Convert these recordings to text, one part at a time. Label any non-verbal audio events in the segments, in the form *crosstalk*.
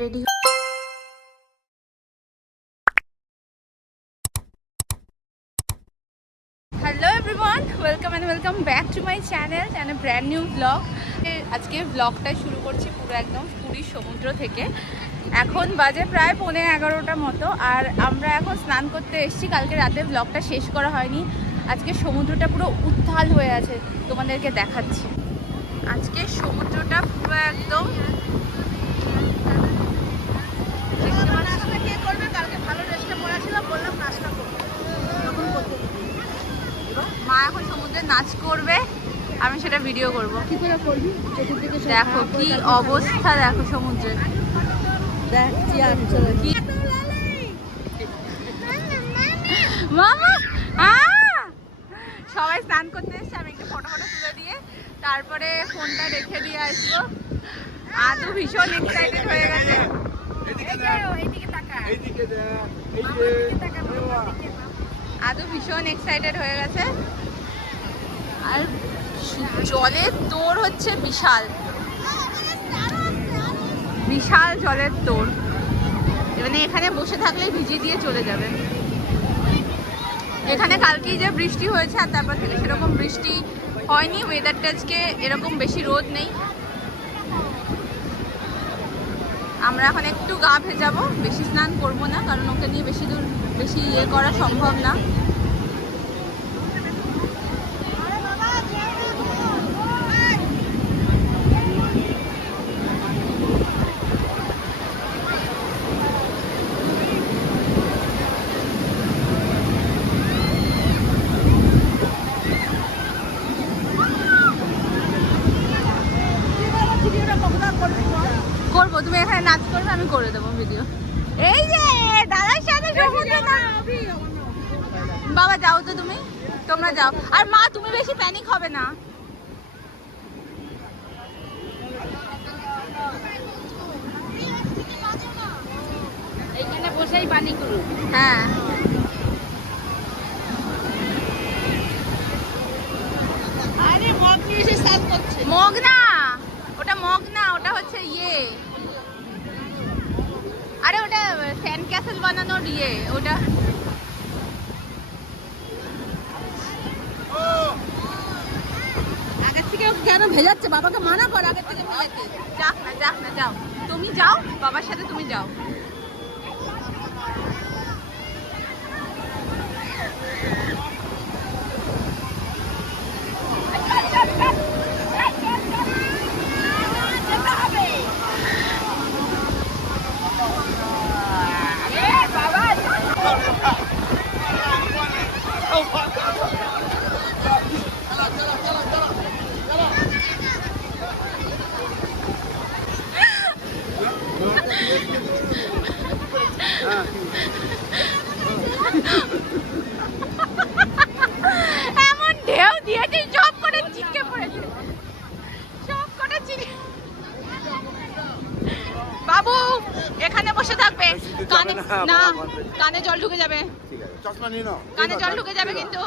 Ready hello everyone welcome and welcome back to my channel and a brand new blog আজকে ব্লগটা শুরু করছি পুরো একদম পুরীর সমুদ্র থেকে। এখন বাজে প্রায় পৌনে এগারোটা মতো আর আমরা এখন স্নান করতে এসেছি। কালকে রাতে ব্লগটা শেষ করা হয়নি। আজকে সমুদ্রটা পুরো উত্তাল হয়ে আছে তোমাদেরকে দেখাচ্ছি। আজকে সমুদ্রটা পুরো একদম? মা এখন সমুদ্রে নাচ করবে আমি সেটা ভিডিও করব। দেখো কি অবস্থা দেখো সমুদ্রে। দেখ চেয়ার চলে কি মামা আহ! সবাই স্নান করতে এসছে আমি একটু ফটো ফটো তুলে দিয়ে তারপরে ফোনটা রেখে দিয়ে আসব। আদু ভীষণ এক্সাইটেড হয়ে গেছে। আদু ভীষণ এক্সাইটেড হয়ে গেছে। আর জলের তোর হচ্ছে বিশাল। বিশাল জলের তোর। মানে এখানে বসে থাকলেই ভিজিয়ে দিয়ে চলে যাবে। এখানে কালকেই যে বৃষ্টি হয়েছে আর তারপর থেকে সেরকম বৃষ্টি হয়নি ওয়েদারটা আজকে এরকম বেশি রোদ নেই। আমরা এখন একটু গা ভেজাবো, বেশি স্নান করব না, কারণ ওকে নিয়ে বেশি দূর, বেশি ইয়ে করা সম্ভব না করব তুমি এখানে নাচ করবে আমি করে দেবো ভিডিও এই যে দাদার সাথে সমুদ্রে না- বাবা যাও তো তুমি। তোমরা যাও। আর মা তুমি বেশি প্যানিক হবে না। এইখানে বসেই পানি করুন হ্যাঁ। আরে মগ নিয়ে এসে স্নান করছে। মগ না। ওটা মগ না ওটা হচ্ছে ইয়ে। আরে ওটা স্যান্ড ক্যাসেল বানানোর ইয়ে ওটা আগের থেকে ওকে কেন ভেজাচ্ছে? বাবাকে মানা কর, আগের থেকে ভেজাচ্ছে যাক না যাক না, যাও। তুমি যাও, বাবার সাথে তুমি যাও এমন ঢেউ দিয়েছে সব করে চিটকে পড়েছে সব করে চিটকে বাবু এখানে বসে থাকবে কানে না কানে জল ঢুকে যাবে ঠিক নিয়ে নাও কানে জল ঢুকে যাবে কিন্তু।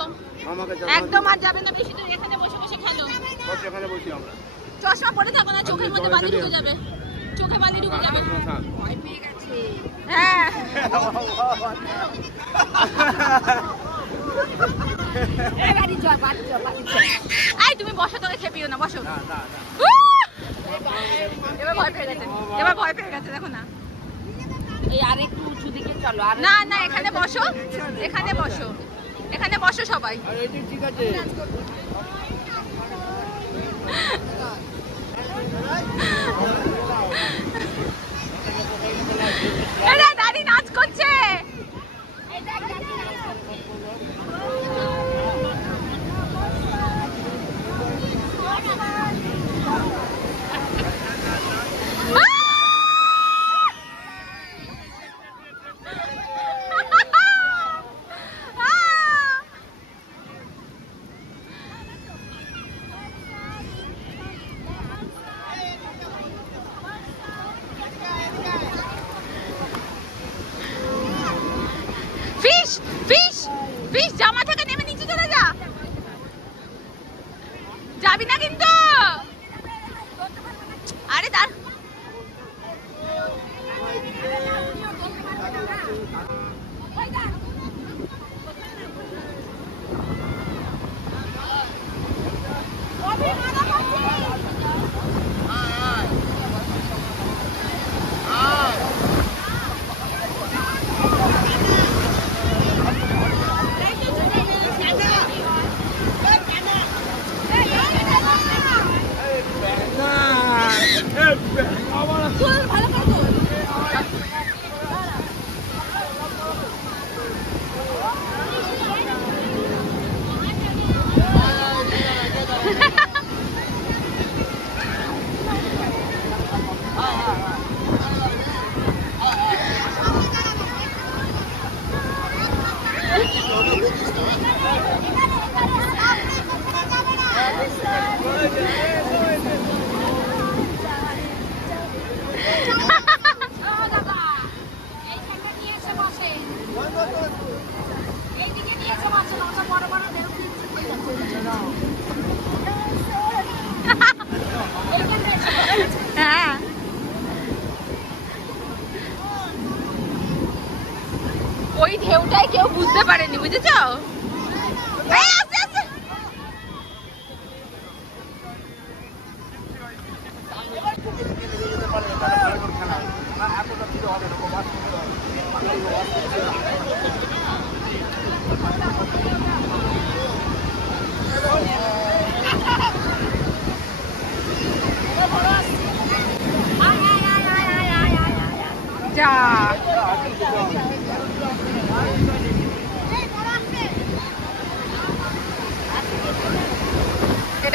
একদম আর যাবে না বেশি দূর। এখানে বসে বসে খেলো। বস এখানে বসি আমরা। চশমা পরে থাকো না চোখের মধ্যে বালি ঢুকে যাবে। চোখে বালি ঢুকে যাবে। হ্যাঁ। চল বাড়ি চল এই তুমি বসো তোকে খেপিও না বসো। না না! এবার ভয় পেয়ে গেছে। এবার ভয় পেয়ে গেছে দেখো না। এই আরেকটু চলো আর না না এখানে বসো। এখানে বসো। এখানে বসো সবাই। আর এটি ঠিক আছে। *laughs*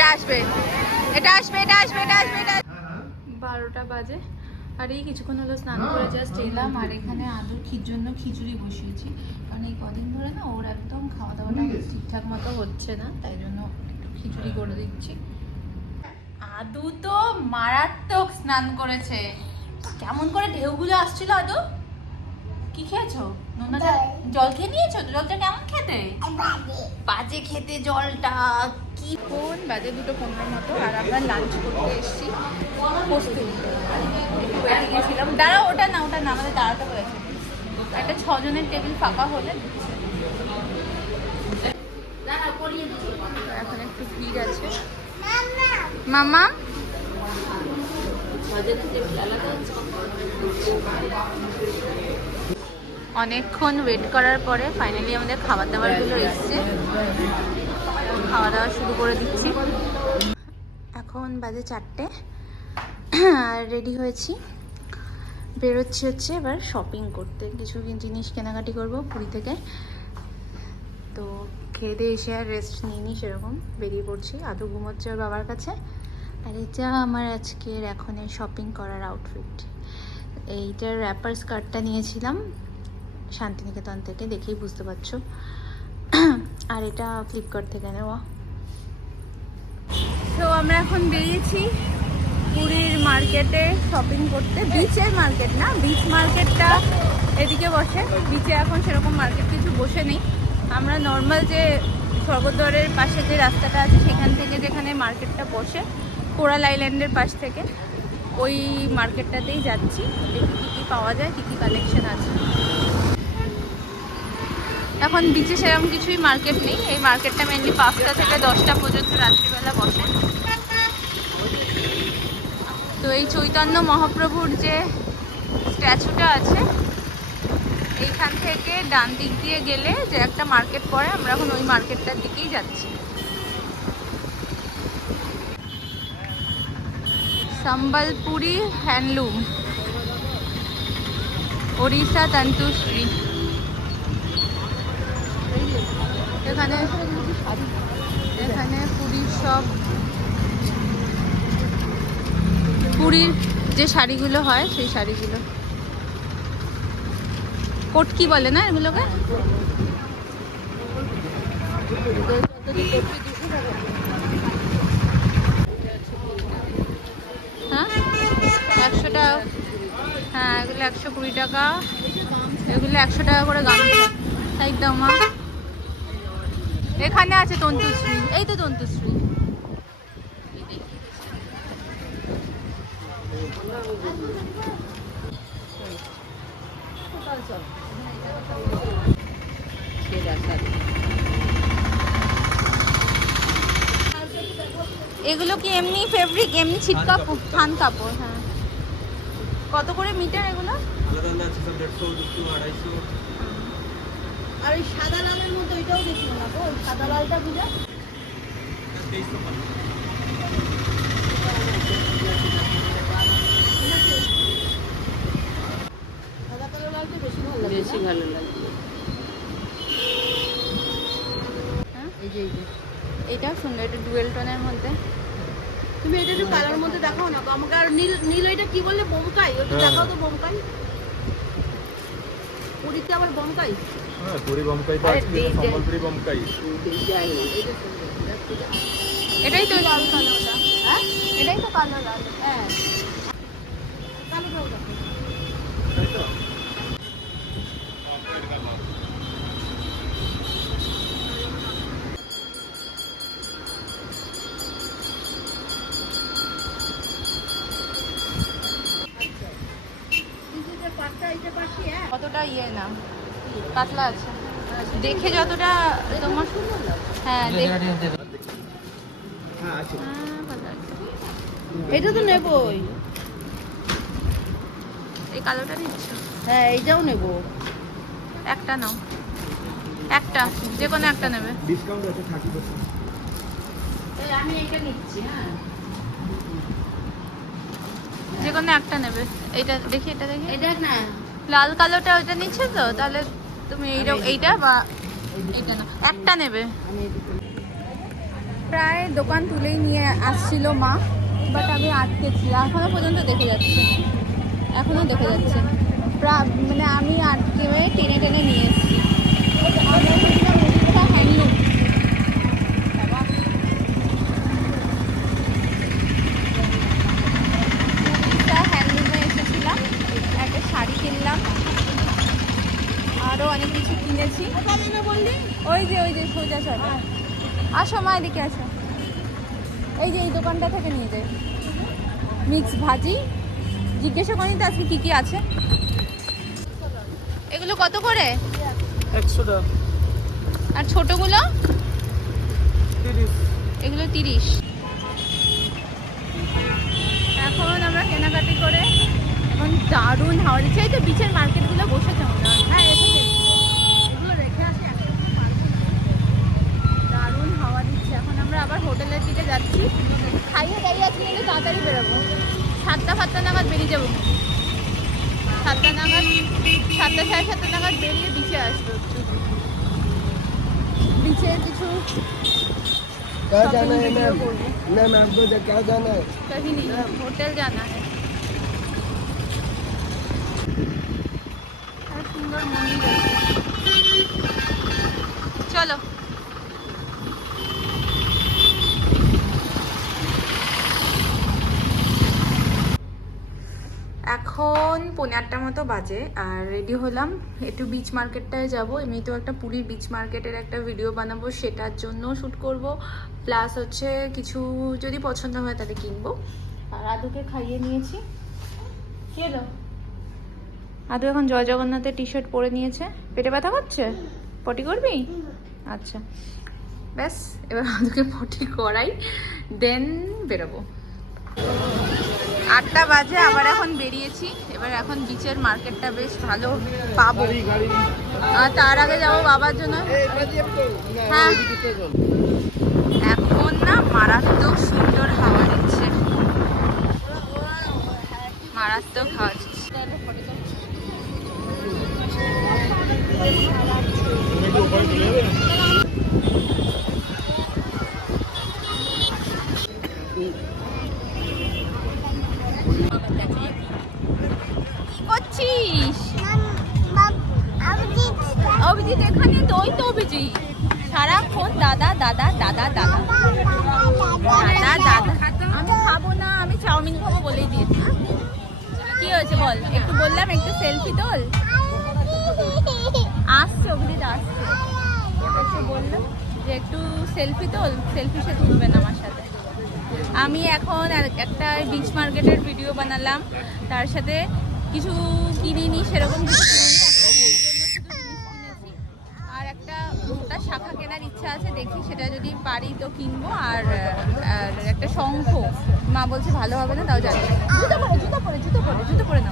এটা আসবে। এটা আসবে এটা আসবে এটা আসবে এটা বারোটা বাজে। আর এই কিছুক্ষণ হলো স্নান করে জাস্ট এলাম আর এখানে আলুর খির জন্য খিচুড়ি বসিয়েছি। কারণ এই কদিন ধরে না ওর একদম খাওয়া দাওয়াটা ঠিকঠাক মতো হচ্ছে না তাই জন্য একটু খিচুড়ি করে দিচ্ছি। আদু তো মারাত্মক স্নান করেছে। কেমন করে ঢেউগুলো আসছিল আদু? কি খেয়েছো? নোনাটা জল। খেয়ে নিয়েছো? জলটা কেমন খেতে? বাজে। খেতে জলটা কি কোন বাজে দুটো পনেরো মতো আর আমরা লাঞ্চ করতে এসেছি ওয়েটিং গেছিলাম দাঁড়া ওটা না ওটা না আমাদের দাঁড়াতে হয়েছে। একটা ছজনের টেবিল ফাঁকা হলে এখন একটু ভিড় আছে। মামা? অনেকক্ষণ ওয়েট করার পরে ফাইনালি আমাদের খাবার দাবারগুলো এসছে। খাওয়া দাওয়া শুরু করে দিচ্ছি। এখন বাজে চারটে। আর রেডি হয়েছি। বেরোচ্ছি হচ্ছে এবার শপিং করতে। কিছু জিনিস কেনাকাটি করব পুরী থেকে। তো খেয়ে দিয়ে এসে আর রেস্ট নিইনি সেরকম। বেরিয়ে পড়ছি। আদৌ ঘুমোচ্ছে ওর বাবার কাছে। আর এটা আমার আজকের এখন শপিং করার আউটফিট এইটার র্যাপার স্কার্টটা নিয়েছিলাম। শান্তিনিকেতন থেকে, দেখেই বুঝতে পারছ। আর এটা ফ্লিপকার্ট থেকে নেওয়া। তো আমরা এখন বেরিয়েছি পুরীর মার্কেটে শপিং করতে। বিচের মার্কেট না বিচ মার্কেটটা এদিকে বসে। বিচে এখন সেরকম মার্কেট কিছু বসে নেই। আমরা নর্মাল যে স্বর্গদ্বারের পাশে যে রাস্তাটা আছে, সেখান থেকে যেখানে মার্কেটটা বসে কোরাল আইল্যান্ডের পাশ থেকে, ওই মার্কেটটাতেই যাচ্ছি। দেখি কী কী পাওয়া যায়, কী কী কালেকশন আছে। এখন বিচে সেরকম কিছুই মার্কেট নেই। এই মার্কেটটা মেনলি পাঁচটা থেকে দশটা পর্যন্ত রাত্রিবেলা বসে। তো এই চৈতন্য মহাপ্রভুর যে স্ট্যাচুটা আছে, এইখান থেকে ডান দিক দিয়ে গেলে যে একটা মার্কেট পড়ে, আমরা এখন ওই মার্কেটটার দিকেই যাচ্ছি। সম্বলপুরি হ্যান্ডলুম, ওড়িশা তন্তুশ্রী। এখানে এখানে পুরীর সব পুরীর যে শাড়িগুলো হয়, সেই শাড়িগুলো। কোট কি বলে না এগুলোকে? হ্যাঁ? একশো টাকা হ্যাঁ এগুলো একশো কুড়ি টাকা, এগুলো একশো টাকা করে গামছা। একদম এখানে আছে তন্তুশ্রী। এই তো তন্তুশ্রী। এগুলো কি এমনি ফেব্রিক এমনি ছিটকা থান কাপড়? হ্যাঁ। কত করে মিটার এগুলো? আলাদা আলাদা আছে সব দেড়শো দুশো আড়াইশো। আর ওই সাদা লালের মধ্যে ওইটাও দেখলাম না গো ওই সাদা লালটা বুঝা? বেশি ভালো লাগে বেশি ভালো লাগে। হ্যাঁ? এই যে এই যে। এটাও সুন্দর এটা ডুয়েল টোনের মধ্যে। তুমি এটা একটু কালার মধ্যে দেখাও না। আমাকে আর নীল নীল এটা কি বললে বোমকাই? ওটা হ্যাঁ। দেখাও তো বোমকাই। পুরীতে আবার বোমকাই? হ্যাঁ পুরি বমকাই তো আরে আছে দেই, দেই। সম্বলপুরি বমকাই। এটাই তো লাল কালো হ্যাঁ? এটাই তো কালো লাল হ্যাঁ। হ্যাঁ? কতটা ইয়ে না। পাতলা আছে। দেখে যতটা তোমার হ্যাঁ দেখ- হ্যাঁ আছে। হ্যাঁ। এটা তো নেবই। এই কালোটা নিচ্ছ? হ্যাঁ এইটাও নেব। একটা নাও। একটা যে কোনো একটা নেবে। ডিসকাউন্ট আছে আমি এটা নিচ্ছি হ্যাঁ। যে কোনো একটা নেবে। এইটা দেখি এটা দেখি। এটা না। লাল কালোটা ওইটা নিচ্ছে তো? তাহলে তুমি এইটা এইটা বা এইটা না একটা নেবে। প্রায় দোকান তুলেই নিয়ে আসছিল মা বাট আমি আটকেছি। এখনও পর্যন্ত দেখে যাচ্ছে। এখনও দেখে যাচ্ছে। প্রায় মানে আমি আটকে টেনে টেনে নিয়ে এসেছি হ্যান্ডলুম হ্যান্ডলুমে এসেছিলাম একটা শাড়ি কিনলাম আরও অনেক কিছু কিনেছি। ওই যে ওই যে সোজা চলে আসো মা এদিকে আসো। এই যে এই দোকানটা থেকে নিয়ে যাই। মিক্স ভাজি। জিজ্ঞাসা করি তো আজকে কী কী আছে। এগুলো কত করে? একশো টাকা। আর ছোটগুলো? এগুলো তিরিশ। এখন আমরা কেনাকাটি করে এখন দারুণ হাওয়া দিচ্ছে। এই তো বিচের মার্কেটগুলো বসেছে মনে হয় হ্যাঁ এসেছে এগুলো রেখে আসি একদম দারুণ হাওয়া দিচ্ছে এখন আমরা আবার হোটেলের দিকে যাচ্ছি খাইয়ে দাঁড়িয়ে আছি কিন্তু তাড়াতাড়ি বেরোবো সাতটা সাতটা নাগাদ বেরিয়ে যাবো সাতটা নাগাদ সাতটা সাড়ে সাতটা নাগাদ বেরিয়ে বিচে আসবো বিচে কিছু क्या shopping जाना है video मैम করবো। मैम आपको जा- क्या जाना है कहीं नहीं होटल जाना है এখন পৌনে আটটার মতো বাজে, আর রেডি হলাম। একটু বিচ মার্কেটটায় যাব। এমনিতেও একটা পুরীর বিচ মার্কেটের একটা ভিডিও বানাবো, সেটার জন্য শ্যুট করব। প্লাস হচ্ছে কিছু যদি পছন্দ হয় তাহলে কিনবো। আর আদুকে খাইয়ে নিয়েছি। কি আদু এখন জয় জগন্নাথের টি শার্ট পরে নিয়েছে। পেটে ব্যথা করছে? পটি করবি? আচ্ছা। ব্যাস, এবার আদুকে পটি করাই দেন বেরোবো। আটটা বাজে, আবার এখন বেরিয়েছি। এবার এখন বিচের মার্কেটটা বেশ ভালো পাবো। তার আগে যাব বাবার জন্য। হ্যাঁ। এখন না মারাত্মক সুন্দর হাওয়া দিচ্ছে। মারাত্মক হাওয়া দিচ্ছে। করছিস? অভিজিৎ। এখানে তো ওই তো অভিজিৎ। সারাক্ষণ দাদা দাদা দাদা দাদা। দাদা দাদা আমি খাব না আমি চাউমিন খাব বলেই দিয়েছি। কি হয়েছে বল? একটু বললাম একটু সেলফি তোল। আসছে অভিজিৎ আসছে। বললাম যে একটু সেলফি তোল সেলফি সে তুলবে না আমার সাথে। আমি এখন একটা বিচ মার্কেটের ভিডিও বানালাম। তার সাথে কিছু কিনিনি, সেরকম কিছু আর একটা মোটা শাখা কেনার ইচ্ছা আছে, দেখি সেটা যদি পারি তো কিনবো। আর আর একটা শঙ্খ, মা বলছে ভালো হবে না, তাও জানি জুতো পরে জুতো পরে জুতো পরে জুতো পরে না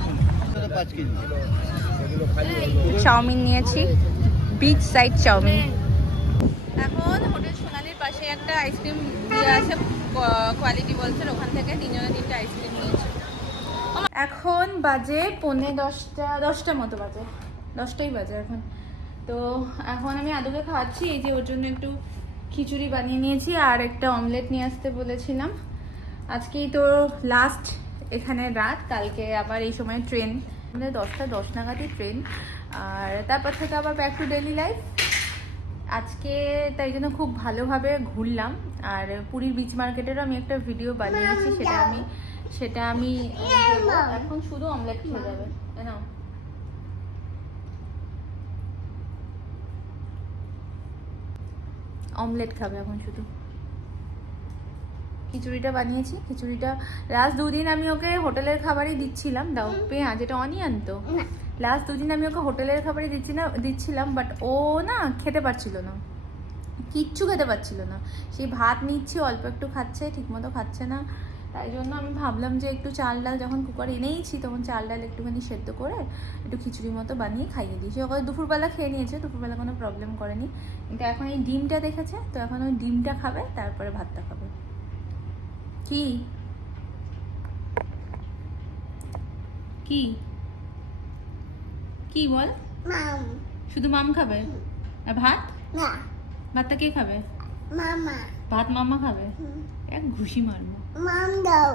চাউমিন নিয়েছি। Beach side chowmein. এখন হোটেল সোনালির পাশে একটা আইসক্রিম আছে। কোয়ালিটি বলছে ওখান থেকে তিনজনে তিনটে আইসক্রিম নিয়েছি। এখন বাজে পৌনে দশটা দশটা মতো বাজে। দশটাই বাজে এখন। তো এখন আমি আদুকে খাওয়াচ্ছি, এই যে ওর জন্য একটু খিচুড়ি বানিয়ে নিয়েছি আর একটা অমলেট নিয়ে আসতে বলেছিলাম। আজকেই তো লাস্ট এখানে রাত, কালকে আবার এই সময় ট্রেন আমাদের দশটা, দশ নাগাদই ট্রেন আর তারপর থেকে আবার ব্যাক টু ডেলি লাইফ আজকে তাই জন্য খুব ভালোভাবে ঘুরলাম। আর পুরীর বিচ মার্কেটেরও আমি একটা ভিডিও বানিয়েছি সেটা আমি সেটা আমি। এখন শুধু অমলেট খেয়ে যাবে। নাও অমলেট খাবে এখন শুধু। খিচুড়িটা বানিয়েছি। খিচুড়িটা লাস্ট দুদিন আমি ওকে হোটেলের খাবারই দিচ্ছিলাম। দাও পেঁয়াজ এটা অনিয়ন তো। লাস্ট দুদিন আমি ওকে হোটেলের খাবারই দিচ্ছি না দিচ্ছিলাম বাট ও না খেতে পারছিল না। কিচ্ছু খেতে পারছিল না। সেই ভাত নিচ্ছি অল্প একটু খাচ্ছে ঠিকমতো খাচ্ছে না। তাই জন্য আমি ভাবলাম যে একটু চাল ডাল যখন কুকার এনেইছি তখন চাল ডাল একটুখানি সেদ্ধ করে একটু খিচুড়ি মতো বানিয়ে খাইয়ে দিয়েছি ওকে দুপুরবেলা খেয়ে নিয়েছে দুপুরবেলা কোনো প্রবলেম করেনি। কিন্তু এখন এই ডিমটা দেখেছে তো এখন ওই ডিমটা খাবে তারপরে ভাতটা খাবে। কি? কি? কি বল? মাম। শুধু মাম খাবে? আর ভাত? না। ভাতটা কে খাবে? মামা। ভাত মামা খাবে? এক ঘুষি মারবো মাম দাও।